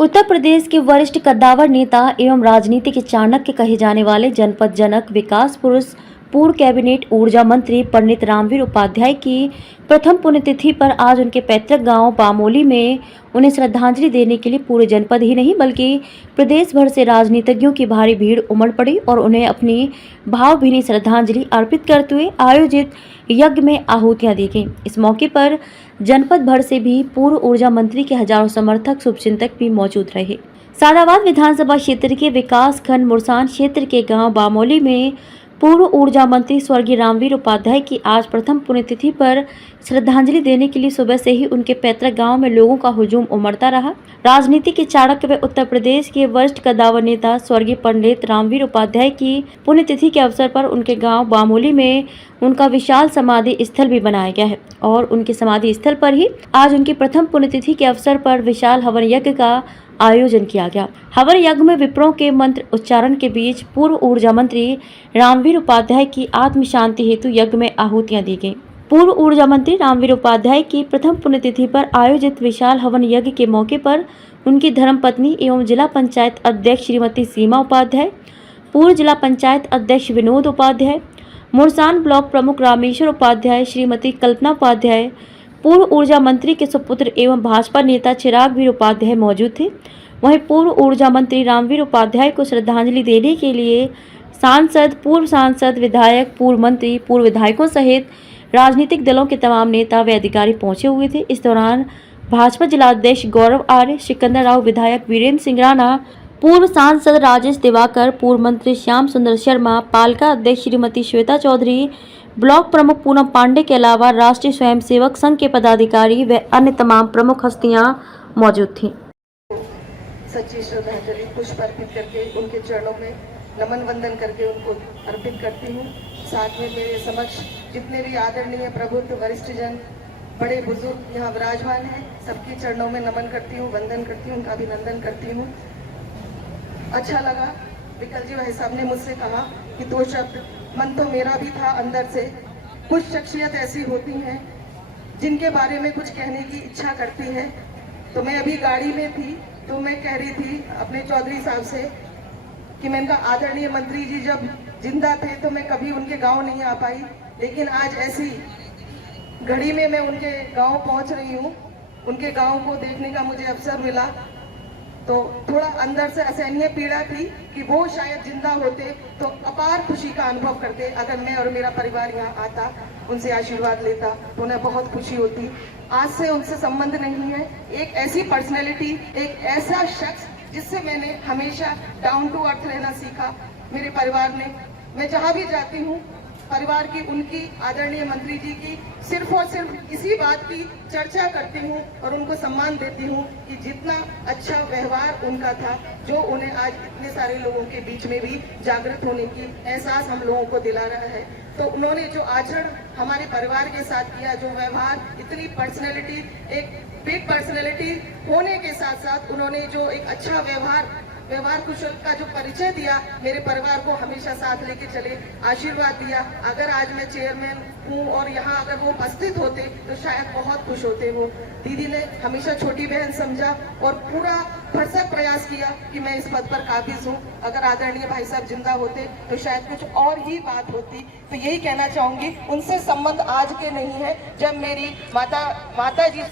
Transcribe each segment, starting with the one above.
उत्तर प्रदेश के वरिष्ठ कद्दावर नेता एवं राजनीति के चाणक्य कहे जाने वाले जनपद जनक विकास पुरुष पूर्व कैबिनेट ऊर्जा मंत्री पंडित रामवीर उपाध्याय की प्रथम पुण्यतिथि पर आज उनके पैतृक गांव बामोली में उन्हें श्रद्धांजलि देने के लिए पूरे जनपद ही नहीं बल्कि प्रदेश भर से राजनीतिज्ञों की भारी भीड़ उमड़ पड़ी और उन्हें अपनी भावभीनी श्रद्धांजलि अर्पित करते हुए आयोजित यज्ञ में आहुतियां दी गईं। इस मौके पर जनपद भर से भी पूर्व ऊर्जा मंत्री के हजारों समर्थक शुभचिंतक भी मौजूद रहे। सादाबाद विधानसभा क्षेत्र के विकास खंड मुरसान क्षेत्र के गांव बामोली में पूर्व ऊर्जा मंत्री स्वर्गीय रामवीर उपाध्याय की आज प्रथम पुण्यतिथि पर श्रद्धांजलि देने के लिए सुबह से ही उनके पैतृक गांव में लोगों का हुजूम उमड़ता रहा। राजनीति के चाणक्य व उत्तर प्रदेश के वरिष्ठ कद्दावर नेता स्वर्गीय पंडित रामवीर उपाध्याय की पुण्यतिथि के अवसर पर उनके गांव बामोली में उनका विशाल समाधि स्थल भी बनाया गया है और उनके समाधि स्थल पर ही आज उनकी प्रथम पुण्यतिथि के अवसर पर विशाल हवन यज्ञ का आयोजन किया गया। हवन यज्ञ में विप्रों के मंत्र उच्चारण के बीच पूर्व ऊर्जा मंत्री रामवीर उपाध्याय की आत्म शांति हेतु यज्ञ में आहुतियां दी गईं। पूर्व ऊर्जा मंत्री रामवीर उपाध्याय की प्रथम पुण्यतिथि पर आयोजित विशाल हवन यज्ञ के मौके पर उनकी धर्मपत्नी एवं जिला पंचायत अध्यक्ष श्रीमती सीमा उपाध्याय, पूर्व जिला पंचायत अध्यक्ष विनोद उपाध्याय, मुरसान ब्लॉक प्रमुख रामेश्वर उपाध्याय, श्रीमती कल्पना उपाध्याय, पूर्व ऊर्जा मंत्री के सुपुत्र एवं भाजपा नेता चिराग वीर उपाध्याय मौजूद थे। वहीं पूर्व ऊर्जा मंत्री रामवीर उपाध्याय को श्रद्धांजलि देने के लिए सांसद, पूर्व सांसद, विधायक, पूर्व मंत्री, पूर्व विधायकों सहित राजनीतिक दलों के तमाम नेता व अधिकारी पहुंचे हुए थे। इस दौरान भाजपा जिलाध्यक्ष गौरव आर्य, सिकंदर राव, विधायक वीरेंद्र सिंह राणा, पूर्व सांसद राजेश दिवाकर, पूर्व मंत्री श्याम सुंदर शर्मा, पालिका अध्यक्ष श्रीमती श्वेता चौधरी, ब्लॉक प्रमुख पूनम पांडे के अलावा राष्ट्रीय स्वयंसेवक संघ के पदाधिकारी व अन्य तमाम प्रमुख हस्तियां मौजूद थीं। सच्ची श्रद्धांजलि पुष्प अर्पित करके उनके चरणों में नमन वंदन करके उनको अर्पित करती हूँ। साथ में मेरे समक्ष जितने भी आदरणीय प्रबुद्ध वरिष्ठ जन, बड़े बुजुर्ग यहाँ विराजमान हैं, सबके चरणों में नमन करती हूँ, वंदन करती हूँ, उनका अभिनंदन करती हूँ। अच्छा लगा विकल जी भाई साहब ने मुझसे कहा कि दो शब्द, मन तो मेरा भी था अंदर से। कुछ शख्सियत ऐसी होती हैं जिनके बारे में कुछ कहने की इच्छा करती है। तो मैं अभी गाड़ी में थी तो मैं कह रही थी अपने चौधरी साहब से कि मैं इनका आदरणीय मंत्री जी जब जिंदा थे तो मैं कभी उनके गांव नहीं आ पाई, लेकिन आज ऐसी घड़ी में मैं उनके गांव पहुंच रही हूं। उनके गांव को देखने का मुझे अवसर मिला तो थोड़ा अंदर से असहनीय पीड़ा थी कि वो शायद जिंदा होते तो अपार खुशी का अनुभव करते। अगर मैं और मेरा परिवार यहाँ आता, उनसे आशीर्वाद लेता तो उन्हें बहुत खुशी होती। आज से उनसे संबंध नहीं है। एक ऐसी पर्सनैलिटी, एक ऐसा शख्स जिससे मैंने हमेशा डाउन टू अर्थ रहना सीखा मेरे परिवार ने। मैं जहाँ भी जाती हूँ परिवार की, उनकी, आदरणीय मंत्री जी की सिर्फ और सिर्फ इसी बात की चर्चा करती हूँ और उनको सम्मान देती हूँ कि जितना अच्छा व्यवहार उनका था, जो उन्हें आज इतने सारे लोगों के बीच में भी जागृत होने की एहसास हम लोगों को दिला रहा है। तो उन्होंने जो आचरण हमारे परिवार के साथ किया, जो व्यवहार, इतनी पर्सनैलिटी, एक बिग पर्सनैलिटी होने के साथ साथ उन्होंने जो एक अच्छा व्यवहार कुशल का जो परिचय दिया, मेरे परिवार को हमेशा साथ लेके चले, आशीर्वाद दिया। अगर आज मैं चेयरमैन हूँ और यहाँ अगर वो उपस्थित होते तो शायद बहुत खुश होते। वो दीदी ने हमेशा छोटी बहन समझा और पूरा भरसक प्रयास किया कि मैं इस पद पर काबिज हूँ। अगर आदरणीय भाई साहब जिंदा होते तो शायद कुछ और ही बात होती। तो यही कहना चाहूंगी, उनसे संबंध आज के नहीं है। जब मेरी माता जी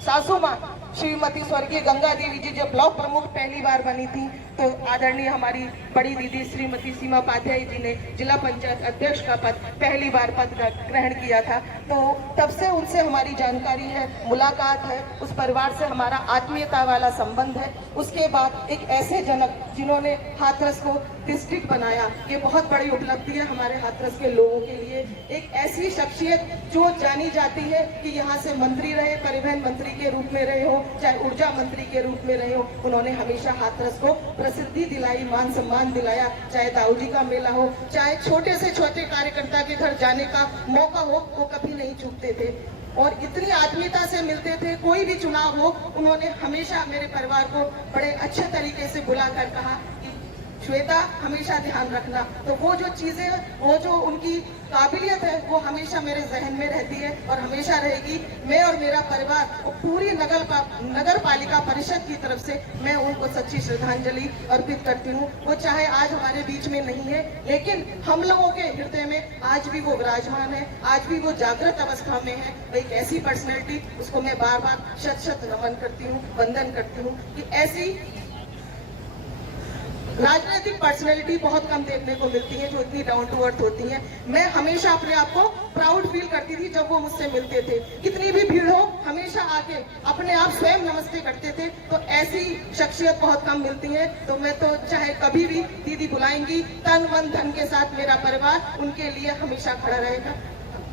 सासू माँ श्रीमती स्वर्गीय गंगा देवी जी जब ब्लॉक प्रमुख पहली बार बनी थी तो आदरणीय हमारी बड़ी दीदी श्रीमती सीमा उपाध्याय जी ने जिला पंचायत अध्यक्ष का पद पहली बार पद ग्रहण किया था। तो तब से उनसे हमारी जानकारी है, मुलाकात है, उस परिवार से हमारा आत्मीयता वाला संबंध है। उसके बाद एक ऐसे जनक जिन्होंने हाथरस को डिस्ट्रिक्ट बनाया, ये बहुत बड़ी उपलब्धि है हमारे हाथरस के लोगों के लिए। एक ऐसी शख्सियत जो जानी जाती है कि यहाँ से मंत्री रहे, परिवहन मंत्री के रूप में रहे हो, चाहे ऊर्जा मंत्री के रूप में रहे हो, उन्होंने हमेशा हाथरस को प्रसिद्धि दिलाई, मान सम्मान दिलाया। चाहे दाऊजी का मेला हो, चाहे छोटे से छोटे कार्यकर्ता के घर जाने का मौका हो, वो कभी नहीं चूकते थे और इतनी आत्मीयता से मिलते थे। कोई भी चुनाव हो, उन्होंने हमेशा मेरे परिवार को बड़े अच्छे तरीके से बुलाकर कहा कि श्वेता हमेशा ध्यान रखना। तो वो जो चीजें, वो जो उनकी काबिलियत है वो हमेशा मेरे जहन में रहती है और हमेशा रहेगी। मैं और मेरा परिवार और पूरी नगर पालिका परिषद की तरफ से मैं उनको सच्ची श्रद्धांजलि अर्पित करती हूँ। वो चाहे आज हमारे बीच में नहीं है, लेकिन हम लोगों के हृदय में आज भी वो विराजमान है, आज भी वो जागृत अवस्था में है। एक ऐसी पर्सनैलिटी, उसको मैं बार बार शत शत नमन करती हूँ, वंदन करती हूँ कि ऐसी राजनीतिक पर्सनैलिटी बहुत कम देखने को मिलती है जो इतनी डाउन टू अर्थ होती हैं। मैं हमेशा अपने आप को प्राउड फील करती थी जब वो मुझसे मिलते थे। कितनी भी भीड़ हो, हमेशा आके अपने आप स्वयं नमस्ते करते थे। तो ऐसी शख्सियत बहुत कम मिलती है। तो मैं तो चाहे कभी भी दीदी बुलाएंगी, तन मन धन के साथ मेरा परिवार उनके लिए हमेशा खड़ा रहेगा।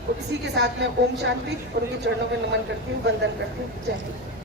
तो इसी के साथ मैं ओम शांति और उनके चरणों में नमन करती हूँ, वंदन करती हूँ। जय हिंद।